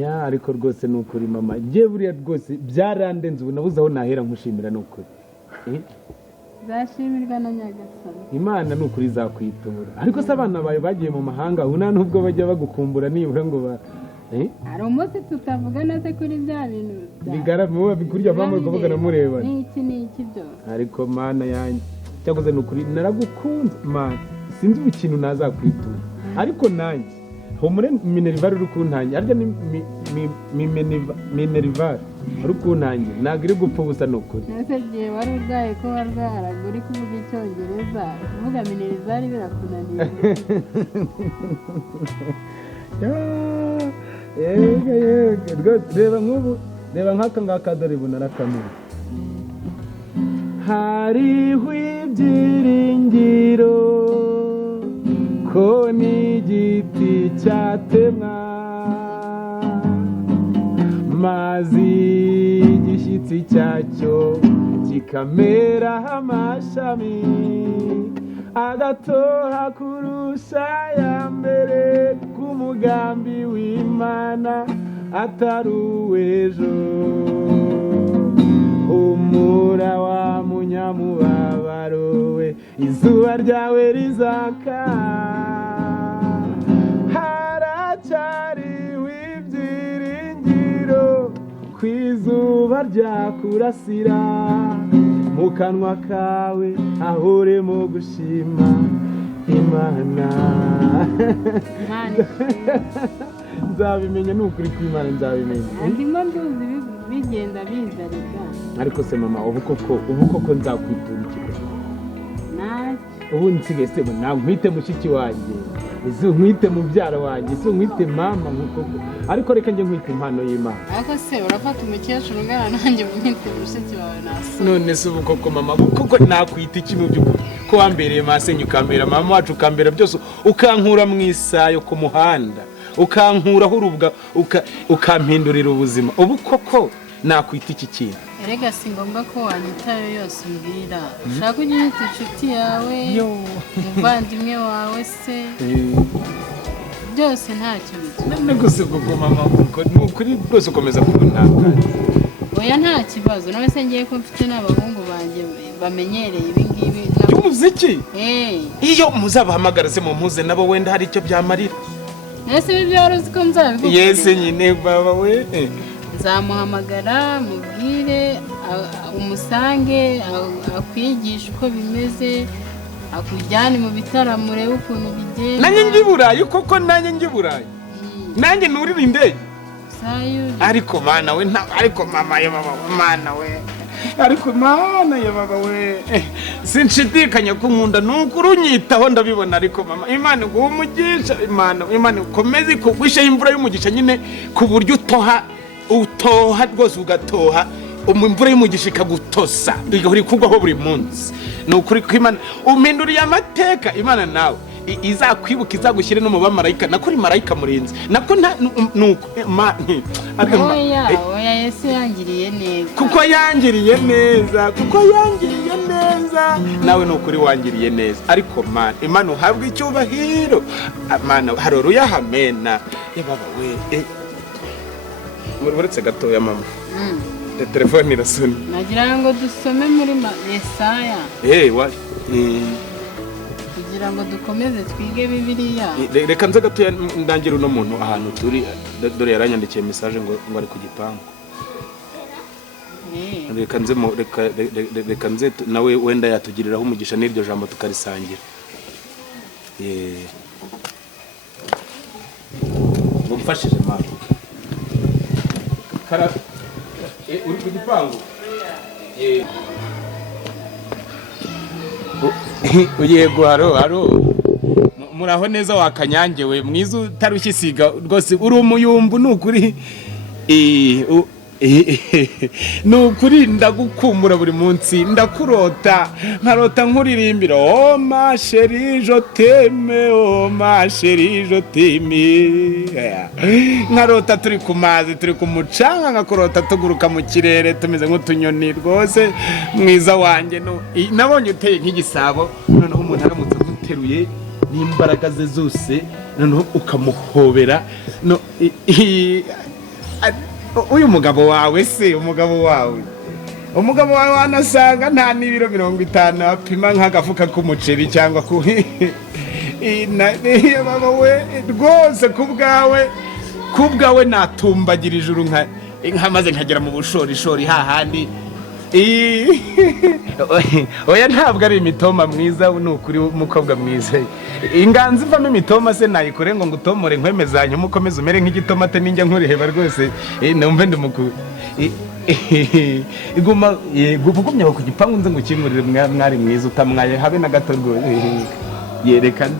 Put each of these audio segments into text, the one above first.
ya ariko rwose nukuri mama je buriya rwose byarandenze ubu nabuze aho nahera nkushimira nukuri zashimirwa na nyagasani Imana nukuri zakwitura ariko se abana bayo bagiye mu mahanga una nubwo bajya bagukumbura nibura ngo ba hari umunsi tutavugana se kuri bya bintu bigarama bikurya mama kuvuga namureba n'iki byose ariko mana yanjye cyakoze nukuri naragukunze mana sinzi ikintu nazakwitura ariko nanjye homure minerval rukuntanye arya ni minerval rukuntanye nagire gupfa ubusa nukuri nese giye wari urwaye ko warwaraga uri kuvuga icyongereza kuvuga minerval birakunaniye reba nk'ubu reba nk'aka ngaka dore bunarakamira hariho ibyiringiro ko n'igiti cyatemwa mazi igishyitsi cyacyo kikameraho amashami agatoha kurusha ya mbere k'umugambi w'Imana atari uw'ejo umura wa munyamubabaro we izuba ryawe rizaka haracyariho ibyiringiro ku izuba ryakurasira mu kanwa kawe ahoremo gushima Imana nzabimenya nukuri kw'Imana nzabimenya ndimo nduzi bigenda bizarega ariko se mama ubu koko nzakwitura ikigo ubu nsigaye se nkwite mushiki wanjye izo nkwite mubyara wanjye izo nkwite mama nkuko ariko reka nje nkwite impano y'Imana ariko se urafata umukecuru ungana nanjye nkwite mushiki wawe naso none se ubu koko mama koko nakwita iki mu by'ukuri ko wambereye masenye ukambera mama wacu ukambera byose ukankura mu isayo ku muhanda ukankuraho urubwa ukampindurira ubuzima ubu koko nakwita iki kintu erega si ngombwa ko wanyitayo yose umbwira ushaka ujye unyita inshuti yawe umuvandimwe wawe se byose ntacyo bituma none gusa koko mama ni ukuri rwose ukomeza kuntakaza oya nta kibazo nawe se ngiye ko mfite n'abahungu banjye bamenyereye ibi ngibi by'umuziki iyo muzabahamagara se mumpuze nabo wenda hari icyo byamarira ese ibi byorozi ko nzabikubwira yese nyine baba we nzamuhamagara mubwire umusange akwigisha uko bimeze akujyane mu bitaramo urebe ukuntu bigenda nanjye njye Burayi koko nanjye njye Burayi nanjye nurira indege ariko mana we ariko mama ya baba mana we ariko mana ya baba we sinshidikanya ko nkunda nukuri unyitaho ndabibona ariko mama Imana guhumugisha Imana ukomeze kugwisha imvura y'umugisha nyine ku buryo utoha rwose ugatoha imvura y'umugisha ikagutosa igahora ikugwaho buri munsi nukuri ko Imana umpinduriye amateka Imana nawe izakwibuka izagushyire no mu bamarayika nako uri marayika murinzi nako nuko oya Yesu yangiriye neza kuko yangiriye neza nawe nukuri wangiriye neza ariko Imana uhabwe icyubahiro Mana haroruya hamena yababa we uretse gatoya mama telefone irasona nagira ngo dusome muri Yesaya kugira ngo dukomeze twige Bibiliya reka nze gatoya ndangira uno muntu ahantu turi dore yaranyandikiye message ngo ari ku gipangu reka nze nawe wenda yatugiriraho umugisha n'iryo jambo tukarisangira ngo mfashije mama uri ku gipangu yego haro muraho neza wakanyange we mwiza utarushisiga rwose uri umuyumbu nukuri nukuri ndagukumbura buri munsi ndakurota nkarota nkuririmbira oh ma chérie je t'aime oh ma chérie je t'aime nkarota turi ku mazi turi ku mucanga nkakurota tuguruka mu kirere tumeze nk'utunyoni rwose mwiza wanjye nabonye uteye nk'igisabo noneho umuntu aramutse aguteruye n'imbaraga ze zose noneho ukamuhobera uyu mugabo wawe se umugabo wawe wanasanga nta n'ibiro 50 apima nk'agafuka k'umuceri cyangwa ku baba we rwose kubwawe natumbagira ijuru nkamaze nkagera mu bushorishori hahandi. Oya ntabwo ari imitoma mwiza n'ukuri umukobwa mwiza. Inganzi ivamo imitoma se nayikore ngo ngutomore nkwemezanye umukomeze umere nk'igitomate ninjya nkuriheba rwose numve ndumuku iguma gupfukumye ku gipangu nze ngo kimurire mwari mwiza utamwaye habe na gato rwose yerekana.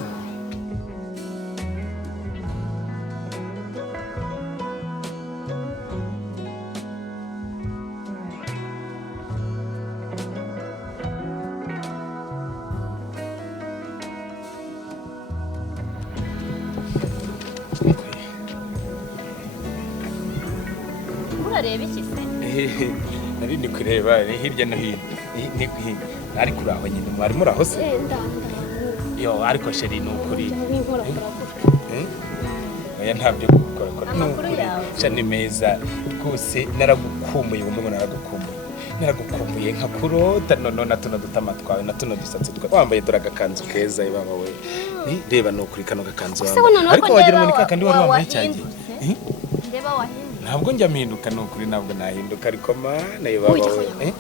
Areba iki se? Nari ndi kureba hirya no hino. Ari kuraho nyine mwari muraho se? Yo ariko sheri n'ukuri. Oya ntabyo gukora. Amakuru yawe. Cyane meza rwose naragukumbuye umuntu naragukumbuye nkakurota none tuno dutama twawe na tuno dusatsi twawe wambaye dora gakanzu keza ibaba we. Reba n'ukuri kano gakanzu wawe. Ariko wagira ngo ni kakandi wari wambaye cyangiye. Ndeba wahinduka. Ntabwo njya mpinduka n'ukuri ntabwo nahinduka ariko mana ibaba we.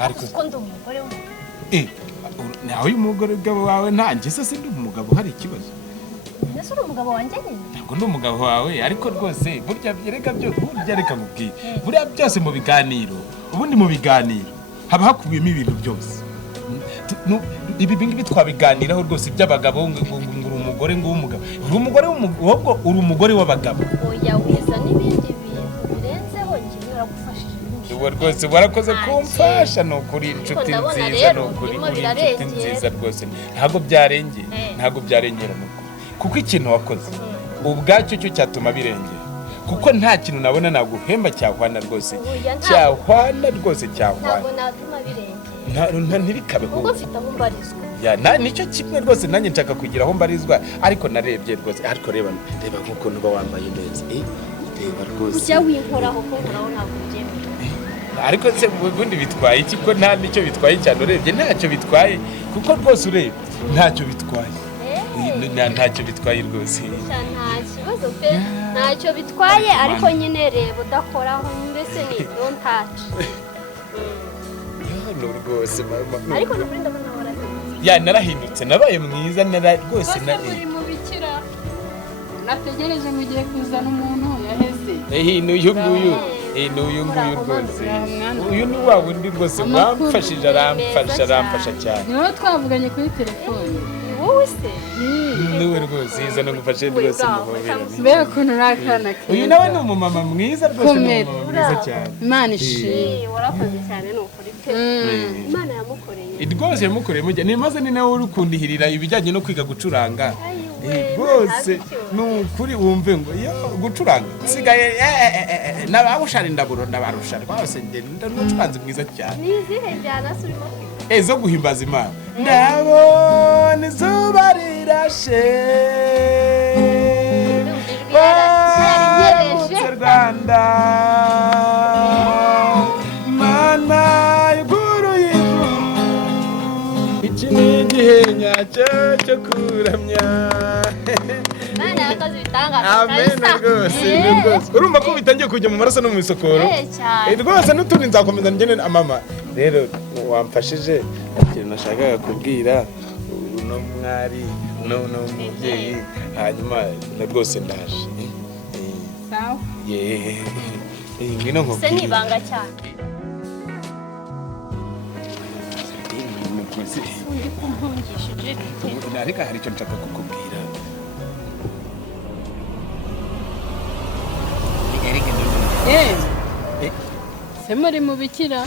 Ariko ko ndi umugore we. Nawe uyu mugore wawe nanjye se ndi umugabo hari ikibazo. Ese uri umugabo wanjye nyine? Ntabwo ndi umugabo wawe ariko rwose burya byereka burya reka mubwiye. Burya byose mu biganiro ubundi mu biganiro haba hakubiyemo ibintu byose. Ibi bingi bitwabiganiraho rwose by'abagabo ngo umugore ngo umugabo. Uri umugore w'umugabo uri umugore w'abagabo. Oya wiza n'ibindi bintu birenzeho njye naragufashije. Uwo rwose warakoze kumfasha n'ukuri inshuti nziza n'ukuri inshuti nziza rwose ntabwo byarengera n'ukuri. Kuko ikintu wakoze ubwacyo cyo cyatuma birengera kuko nta kintu nabona naguhemba cyahwana rwose cyahwana. Ntabwo natuma birengera ntibikabe kuko mfite aho mbarizwa. Nicyo kimwe rwose nanjye nshaka kugira aho mbarizwa ariko narebye rwose ariko reba nk'ukuntu uba wambaye neza reba rwose ujya winkoraho ko nkoraho ntabwo byemera. ariko se ubundi bitwaye iki ko nta nicyo bitwaye cyane urebye ntacyo bitwaye kuko rwose urebye ntacyo bitwaye ntacyo bitwaye rwose nta kibazo pe ntacyo bitwaye ariko nyine reba udakoraho mbese ni don't touch. No rwose mama ariko n'ukuri ndabona warahindutse. Narahindutse nabaye mwiza rwose muri mu bikira nategereje ngo ugiye kuzana umuntu yaheze. n'uyu nguyu rwose uyu ni wa wundi rwose wamfashije aramfasha cyane. Niwe twavuganye kuri telefone. Wowe se? Niwe rwose yiza no gufashe rwose muhobera. Mbega ukuntu nakana ke. Uyu nawe ni umumama mwiza rwose ni umumama mwiza cyane. Imana ishimwe. Warakoze cyane n'ukuri pe. Imana yamukoreye. Rwose yamukoreye mujya nimaze ni nawe urukundihirira ibijyanye no kwiga gucuranga. Rwose n'ukuri wumve ngo gucuranga sigaye nababushara indaburo ndabarusha rwose n'umucuranzi mwiza cyane. Ni izihe njyana urimo kwiga? Zo guhimbaza Imana. Ndabona izuba rirashe baramutse Rwanda Mana yuguruye ijuru iki ni igihe nyacyo cyo kuramya. Mana yakoze ibitangaza. Amen rwose urumva ko bitangiye kujya mu maraso no mu isokoro rwose n'utundi nzakomeza ngene mama rero wamfashije ikintu nashakaga kubwira uno mwari no mubyeyi hanyuma rwose ndaje. Sawa. Ngino nko se nibanga cyane. Undi kumpungishije bite? Ariko hari icyo nshaka kukubwira. Se muri mu bikira.